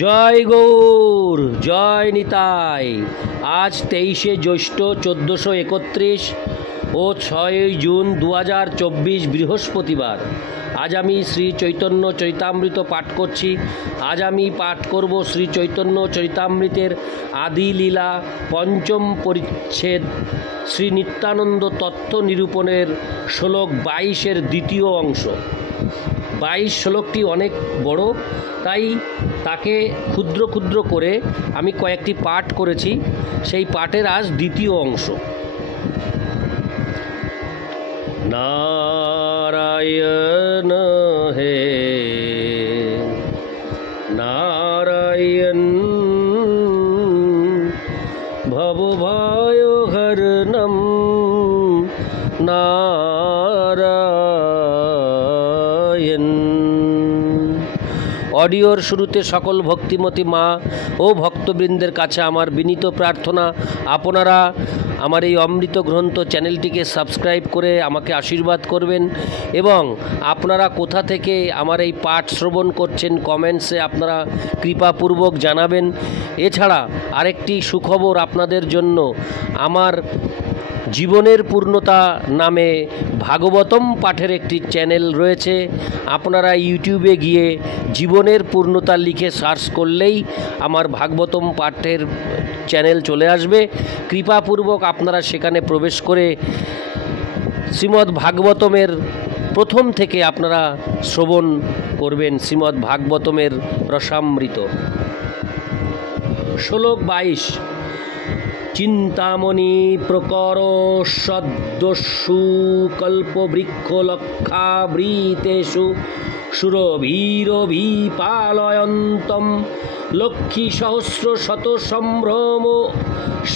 জয় গৌর, জয় নিতাই। আজ 23শে জ্যৈষ্ঠ 1431 ও 6ই জুন 2024 বৃহস্পতিবার। আজ আমি শ্রী চৈতন্য চৈতামৃত পাঠ করছি। আজ আমি পাঠ করব শ্রী চৈতন্য চৈতামৃতের আদি লীলা পঞ্চম পরিচ্ছেদ শ্রী নিত্যানন্দ তত্ত্ব নিরূপণের শ্লোক 22-এর দ্বিতীয় অংশ। 22 শ্লোকটি অনেক বড়, তাই তাকে ক্ষুদ্র ক্ষুদ্র করে আমি কয়েকটি পাঠ করেছি। সেই পাঠের আজ দ্বিতীয় অংশ। নারায়ণ হে নারায়ণ ভবভয়হরণম নারায়ণ। অডিওর শুরুতে সকল ভক্তিমতী মা ও ভক্তবৃন্দের কাছে আমার বিনীত প্রার্থনা, আপনারা আমার এই অমৃত গ্রন্থ চ্যানেলটিকে সাবস্ক্রাইব করে আমাকে আশীর্বাদ করবেন এবং আপনারা কোথা থেকে আমার এই পাঠ শ্রবণ করছেন কমেন্টসে আপনারা কৃপাপূর্বক জানাবেন। এছাড়া আরেকটি সুখবর আপনাদের জন্য, আমার জীবনের পূর্ণতা নামে ভাগবতম পাঠের একটি চ্যানেল রয়েছে। আপনারা ইউটিউবে গিয়ে জীবনের পূর্ণতা লিখে সার্চ করলেই আমার ভাগবতম পাঠের চ্যানেল চলে আসবে। কৃপাপূর্বক আপনারা সেখানে প্রবেশ করে শ্রীমদ্ ভাগবতমের প্রথম থেকে আপনারা শ্রবণ করবেন শ্রীমদ্ ভাগবতমের রসামৃত। শ্লোক 22। চিন্তামণি প্রকর সদ্দস্যু কল্পবৃক্ষ লক্ষাবৃতেষু সুরভীরভিপালয়ন্তম লক্ষ্মী সহস্র শত সম্ভ্রম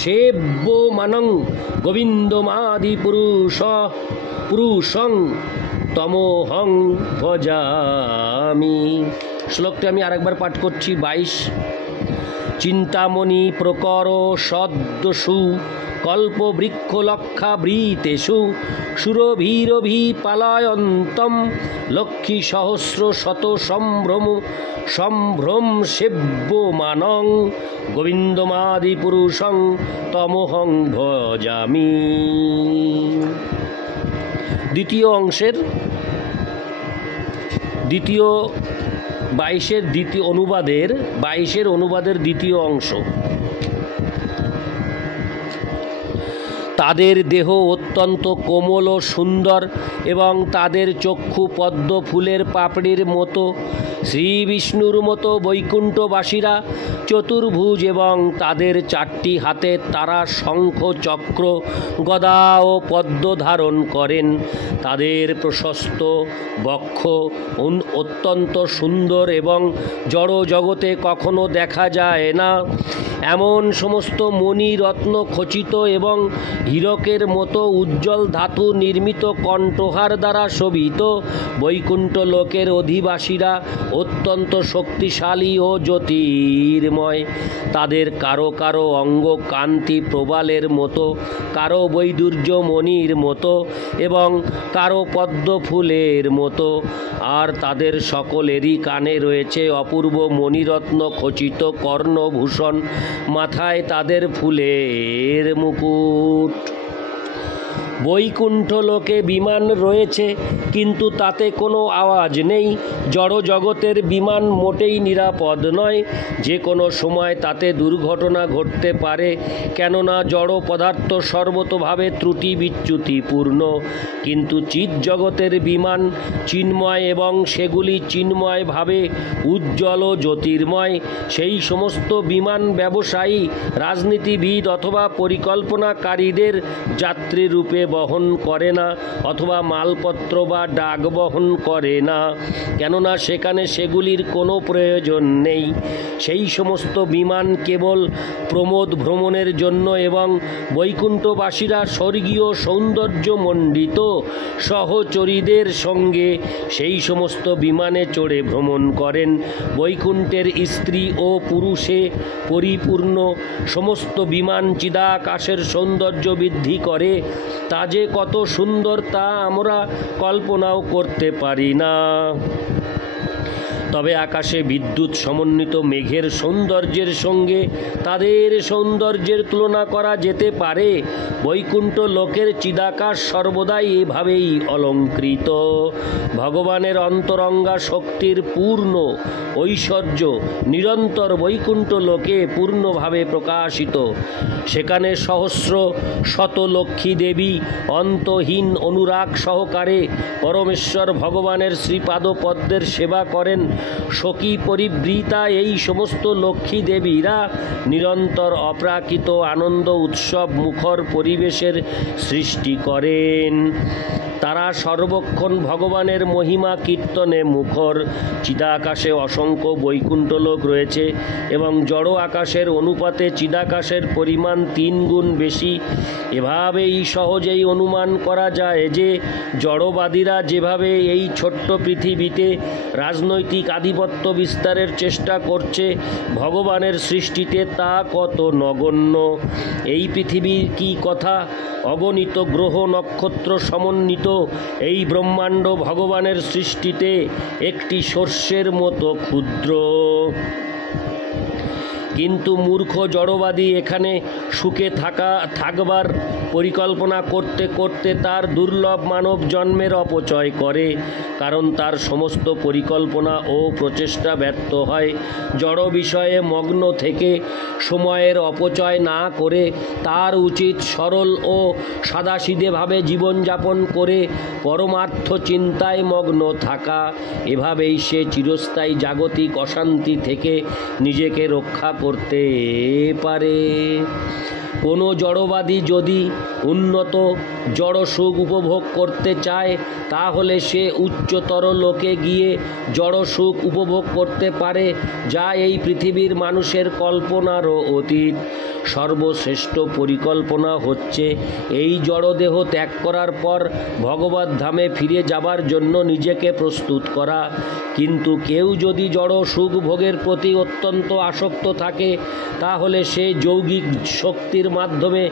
সেব্যমানং গোবিন্দমাদি পুরুষং তমোহং ভজামি। শ্লোকটি আমি আরেকবার পাঠ করছি। 22। চিন্তামণি প্রকর সদ্দস্যু কল্পবৃক্ষ লক্ষাবৃতেষু সুরভীরভিপালয়ন্তম লক্ষ্মী সহস্র শত সম্ভ্রম সেব্যমানং গোবিন্দমাদি পুরুষং তমোহং ভজামি। দ্বিতীয় অংশের 22-এর দ্বিতীয় অনুবাদের 22-এর অনুবাদের দ্বিতীয় অংশ। তাদের দেহ অত্যন্ত কোমল ও সুন্দর এবং তাদের চক্ষু পদ্ম ফুলের পাপড়ির মতো। শ্রী বিষ্ণুর মতো বৈকুণ্ঠবাসীরা চতুর্ভুজ এবং তাদের 4টি হাতে তারা শঙ্খ চক্র গদা ও পদ্ম ধারণ করেন। তাদের প্রশস্ত বক্ষ অত্যন্ত সুন্দর এবং জড় জগতে কখনো দেখা যায় না। এমন সমস্ত মণি রত্ন খচিত এবং হীরকের মতো উজ্জ্বল ধাতু নির্মিত কণ্ঠহার দ্বারা শোভিত বৈকুণ্ঠ লোকের অধিবাসীরা অত্যন্ত শক্তিশালী ও জ্যোতির্ময়। তাদের কারো কারো অঙ্গ কান্তি প্রবালের মতো, কারো বৈদুর্য মণির মতো এবং কারো পদ্ম ফুলের মতো। আর তাদের সকলেরই কানে রয়েছে অপূর্ব মণিরত্ন খচিত কর্ণভূষণ, মাথায় তাদের ফুলের মুকুট। বৈকুণ্ঠ লোকে বিমান রয়েছে, কিন্তু তাতে কোনো আওয়াজ নেই। জড় জগতের বিমান মোটেই নিরাপদ নয়, যে কোনো সময় তাতে দুর্ঘটনা ঘটতে পারে, কেননা জড় পদার্থ সর্বতোভাবে ত্রুটি বিচ্যুতিপূর্ণ। কিন্তু চিৎ জগতের বিমান চিন্ময় এবং সেগুলি চিন্ময়ভাবে উজ্জ্বল ও জ্যোতির্ময়। সেই সমস্ত বিমান ব্যবসায়ী, রাজনীতিবিদ অথবা পরিকল্পনাকারীদের যাত্রী রূপে বহন করে না, অথবা মালপত্র বা ডাক বহন করে না, কেননা সেখানে সেগুলির কোনো প্রয়োজন নেই। সেই সমস্ত বিমান কেবল প্রমোদ ভ্রমণের জন্য এবং বৈকুণ্ঠবাসীরা স্বর্গীয় সৌন্দর্যমণ্ডিত সহচরীদের সঙ্গে সেই সমস্ত বিমানে চড়ে ভ্রমণ করেন। বৈকুণ্ঠের স্ত্রী ও পুরুষে পরিপূর্ণ সমস্ত বিমান চিদাকাশের সৌন্দর্য বৃদ্ধি করে। তা যে কত সুন্দর তা আমরা কল্পনাও করতে পারি না। তবে আকাশে বিদ্যুৎ সমন্বিত মেঘের সৌন্দর্যের সঙ্গে তাদের সৌন্দর্যের তুলনা করা যেতে পারে। বৈকুণ্ঠ লোকের চিদাকাশ সর্বদাই এভাবেই অলঙ্কৃত। ভগবানের অন্তরঙ্গা শক্তির পূর্ণ ঐশ্বর্য নিরন্তর বৈকুণ্ঠ লোকে পূর্ণভাবে প্রকাশিত। সেখানে সহস্র শত লক্ষ্মী দেবী অন্তহীন অনুরাগ সহকারে পরমেশ্বর ভগবানের শ্রীপাদপদ্মের সেবা করেন। সখী পরিবৃতা এই সমস্ত লক্ষ্মী দেবীরা নিরন্তর অপ্রাকৃত আনন্দ উৎসব মুখর পরিবেশের সৃষ্টি করেন। তারা সর্বক্ষণ ভগবানের মহিমা কীর্তনে মুখর। চিদাকাশে অসংখ্য বৈকুণ্ঠ লোক রয়েছে এবং জড় আকাশের অনুপাতে চিদাকাশের পরিমাণ 3 গুণ বেশি। এভাবেই সহজেই অনুমান করা যায় যে জড়বাদীরা যেভাবে এই ছোট্ট পৃথিবীতে রাজনৈতিক আধিপত্য বিস্তারের চেষ্টা করছে, ভগবানের সৃষ্টিতে তা কত নগণ্য। এই পৃথিবীর কি কথা, অগণিত গ্রহ নক্ষত্র সমন্বিত এই ব্রহ্মাণ্ড ভগবানের সৃষ্টিতে একটি সর্ষের মতো ক্ষুদ্র। কিন্তু মূর্খ জড়বাদী এখানে সুখে থাকবার পরিকল্পনা করতে করতে তার দুর্লভ মানব জন্মের অপচয় করে, কারণ তার সমস্ত পরিকল্পনা ও প্রচেষ্টা ব্যর্থ হয়। জড় বিষয়ে মগ্ন থেকে সময়ের অপচয় না করে তার উচিত সরল ও সাদাসিধেভাবে জীবনযাপন করে পরমার্থ চিন্তায় মগ্ন থাকা। এভাবেই সে চিরস্থায়ী জাগতিক অশান্তি থেকে নিজেকে রক্ষা করতে পারে। কোনো জড়বাদী যদি উন্নত জড় সুখ উপভোগ করতে চায়, তাহলে সে উচ্চতর লোকে গিয়ে জড় সুখ উপভোগ করতে পারে, যা এই পৃথিবীর মানুষের কল্পনারও অতীত। সর্বশ্রেষ্ঠ পরিকল্পনা হচ্ছে এই জড়দেহ ত্যাগ করার পর ভগবত ধামে ফিরে যাবার জন্য নিজেকে প্রস্তুত করা। কিন্তু কেউ যদি জড় সুখ ভোগের প্রতি অত্যন্ত আসক্ত থাকে, তাহলে সে যৌগিক শক্তির মাধ্যমে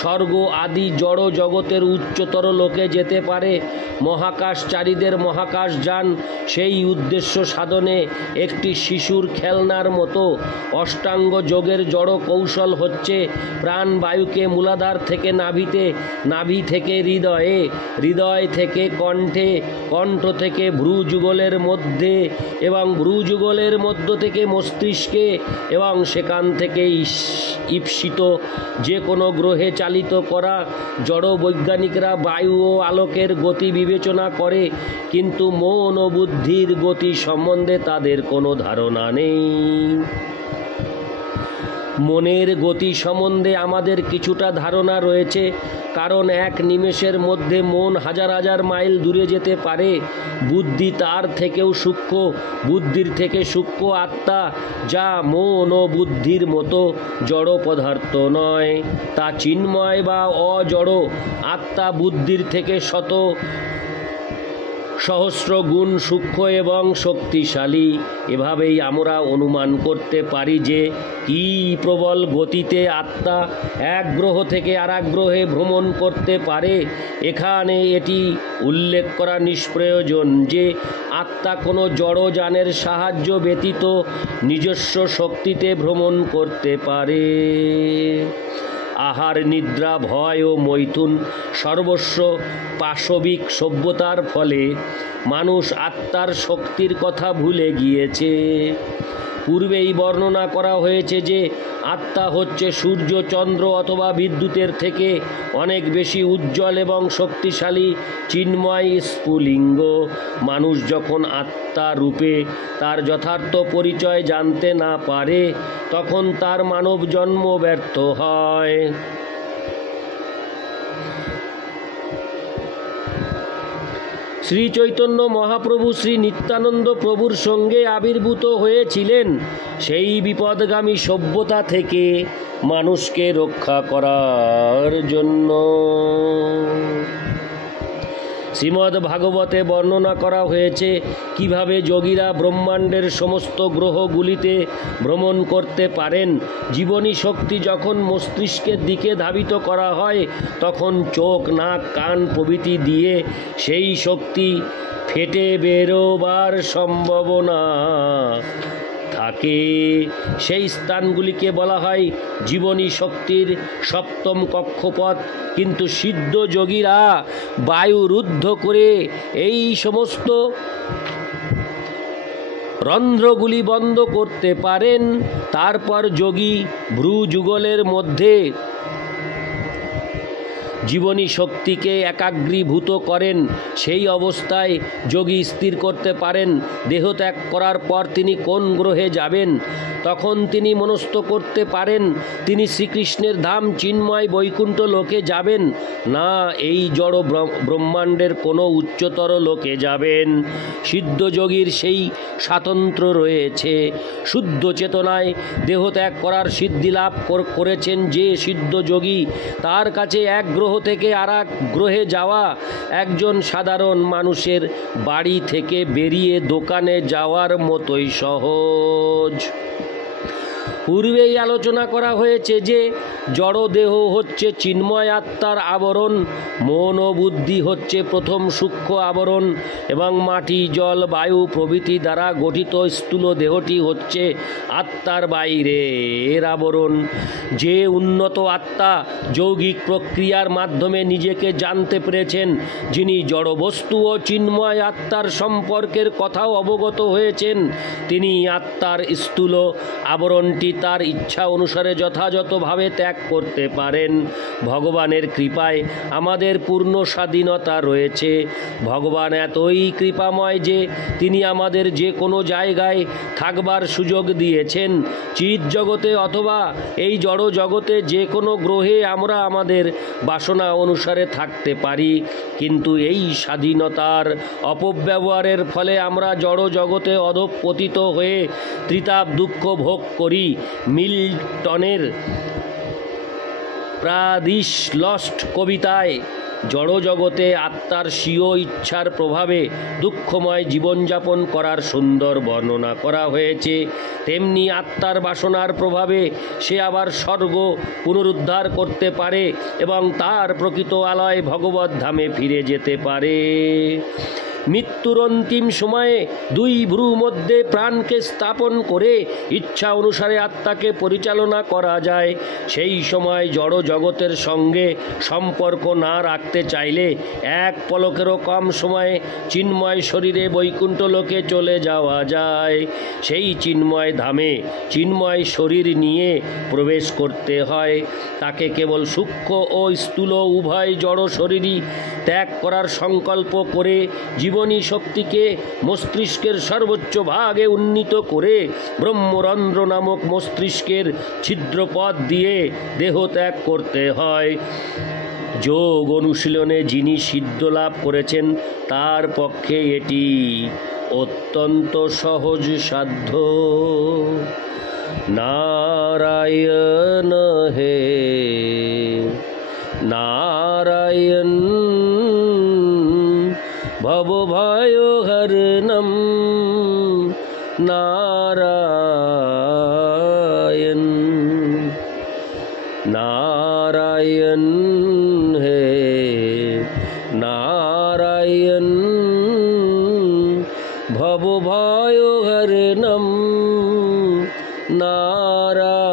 স্বর্গ আদি জড় জগতের উচ্চতর লোকে যেতে পারে। মহাকাশচারীদের মহাকাশযান সেই উদ্দেশ্য সাধনে একটি শিশুর খেলনার মতো। অষ্টাঙ্গ যোগের জড় কৌশল হচ্ছে প্রাণবায়ুকে মূলাধার থেকে নাভিতে, নাভি থেকে হৃদয়ে, হৃদয় থেকে কণ্ঠে, কণ্ঠ থেকে ভ্রুযুগলের মধ্যে এবং ভ্রুযুগলের মধ্য থেকে মস্তিষ্কে এবং সেখান থেকে ঈপ্সিত যে কোনো গ্রহে চালিত করা। জড় বৈজ্ঞানিকরা বায়ু ও আলোকের গতি বিবেচনা করে, কিন্তু মন ও বুদ্ধির গতি সম্বন্ধে তাদের কোনো ধারণা নেই। মনের গতি সম্বন্ধে আমাদের কিছুটা ধারণা রয়েছে, কারণ এক নিমেষের মধ্যে মন হাজার হাজার মাইল দূরে যেতে পারে। বুদ্ধি তার থেকেও সূক্ষ্ম, বুদ্ধির থেকে সূক্ষ্ম আত্মা, যা মন ও বুদ্ধির মতো জড় পদার্থ নয়, তা চিন্ময় বা অজড়। আত্মা বুদ্ধির থেকে সহস্র গুণ সূক্ষ্ম এবং শক্তিশালী। এভাবেই আমরা অনুমান করতে পারি যে কি প্রবল গতিতে আত্মা এক গ্রহ থেকে আরেক গ্রহে ভ্রমণ করতে পারে। এখানে এটি উল্লেখ করা নিষ্প্রয়োজন যে আত্মা কোনো জড়যানের সাহায্য ব্যতীত নিজস্ব শক্তিতে ভ্রমণ করতে পারে। আহার, নিদ্রা, ভয় ও মৈথুন সর্বস্ব পাশবিক সভ্যতার ফলে মানুষ আত্মার শক্তির কথা ভুলে গিয়েছে। পূর্বেই বর্ণনা করা হয়েছে যে আত্মা হচ্ছে সূর্য, চন্দ্র অথবা বিদ্যুতের থেকে অনেক বেশি উজ্জ্বল এবং শক্তিশালী চিন্ময় স্ফুলিঙ্গ। মানুষ যখন আত্মা রূপে তার যথার্থ পরিচয় জানতে না পারে, তখন তার মানব জন্ম ব্যর্থ হয়। শ্রী চৈতন্য মহাপ্রভু শ্রী নিত্যানন্দ প্রভুর সঙ্গে আবির্ভূত হয়েছিলেন সেই বিপদগামী সভ্যতা থেকে মানুষকে রক্ষা করার জন্য। শ্রীমদ্ ভাগবতে বর্ণনা করা হয়েছে কিভাবে যোগীরা ব্রহ্মাণ্ডের সমস্ত গ্রহগুলিতে ভ্রমণ করতে পারেন। জীবনী শক্তি যখন মস্তিষ্কের দিকে ধাবিত করা হয় তখন চোখ, নাক, কান প্রভৃতি দিয়ে সেই শক্তি ফেটে বেরোবার সম্ভাবনা থাকে। সেই স্থানগুলিকে বলা হয় জীবনী শক্তির সপ্তম কক্ষপথ। কিন্তু সিদ্ধ যোগীরা বায়ু রুদ্ধ করে এই সমস্ত রন্ধ্রগুলি বন্ধ করতে পারেন। তারপর যোগী ভ্রু যুগলের মধ্যে জীবনী শক্তিকে একাগ্রীভূত করেন। সেই অবস্থায় যোগী স্থির করতে পারেন দেহ ত্যাগ করার পর তিনি কোন গ্রহে যাবেন। তখন তিনি মনস্থ করতে পারেন তিনি শ্রীকৃষ্ণের ধাম চিন্ময় বৈকুণ্ঠ লোকে যাবেন, না এই জড় ব্রহ্মাণ্ডের কোনো উচ্চতর লোকে যাবেন। সিদ্ধ যোগীর সেই স্বাতন্ত্র্য রয়েছে। শুদ্ধ চেতনায় দেহ ত্যাগ করার সিদ্ধি লাভ করেছেন যে সিদ্ধ যোগী, তার কাছে এক গ্রহ থেকে আর এক গ্রহে যাওয়া একজন সাধারণ মানুষের বাড়ি থেকে বেরিয়ে দোকানে যাওয়ার মতোই সহজ। পূর্বেই আলোচনা করা হয়েছে যে জড় দেহ হচ্ছে চিন্ময় আত্মার আবরণ, মন ও বুদ্ধি হচ্ছে প্রথম সূক্ষ্ম আবরণ এবং মাটি, জল, বায়ু প্রভৃতি দ্বারা গঠিত স্থূল দেহটি হচ্ছে আত্মার বাইরের আবরণ। যে উন্নত আত্মা যৌগিক প্রক্রিয়ার মাধ্যমে নিজেকে জানতে পেরেছেন, যিনি জড়বস্তু ও চিন্ময় আত্মার সম্পর্কের কথাও অবগত হয়েছেন, তিনি আত্মার স্থূল আবরণটি তার ইচ্ছা অনুসারে যথাযথভাবে ত্যাগ করতে পারেন। ভগবানের কৃপায় আমাদের পূর্ণ স্বাধীনতা রয়েছে। ভগবান এতই কৃপাময় যে তিনি আমাদের যে কোনো জায়গায় থাকবার সুযোগ দিয়েছেন। চিৎ জগতে অথবা এই জড় জগতে যে কোনো গ্রহে আমরা আমাদের বাসনা অনুসারে থাকতে পারি। কিন্তু এই স্বাধীনতার অপব্যবহারের ফলে আমরা জড় জগতে অধঃপতিত হয়ে ত্রিতাপ দুঃখ ভোগ করি। মিল্টনের প্যারাডিস লস্ট কবিতায় জড়জগতে আত্মার স্বীয় ইচ্ছার প্রভাবে দুঃখময় জীবনযাপন করার সুন্দর বর্ণনা করা হয়েছে। তেমনি আত্মার বাসনার প্রভাবে সে আবার স্বর্গ পুনরুদ্ধার করতে পারে এবং তার প্রকৃত আলয় ভগবত ধামে ফিরে যেতে পারে। মৃত্যুর অন্তিম সময়ে দুই ভ্রু মধ্যে প্রাণকে স্থাপন করে ইচ্ছা অনুসারে আত্মাকে পরিচালনা করা যায়। সেই সময় জড় জগতের সঙ্গে সম্পর্ক না রাখতে চাইলে এক পলকেরও কম সময়ে চিন্ময় শরীরে বৈকুণ্ঠ লোকে চলে যাওয়া যায়। সেই চিন্ময় ধামে চিন্ময় শরীর নিয়ে প্রবেশ করতে হয়। তাকে কেবল সূক্ষ্ম ও স্থূল উভয় জড় শরীরই ত্যাগ করার সংকল্প করে জীবনী শক্তিকে মস্তিষ্কের সর্বোচ্চ ভাগে উন্নীত করে ব্রহ্মরন্ধ্র নামক মস্তিষ্কের ছিদ্রপথ দিয়ে দেহ ত্যাগ করতে হয়। যোগ অনুশীলনে যিনি সিদ্ধ লাভ করেছেন তার পক্ষে এটি অত্যন্ত সহজ সাধ্য। নারায়ণ হে নারায়ণ ভবভয়হরণম নারায়ণ নারায়ণ হে নারায়ণ ভবভয়হরণম নারায়ণ।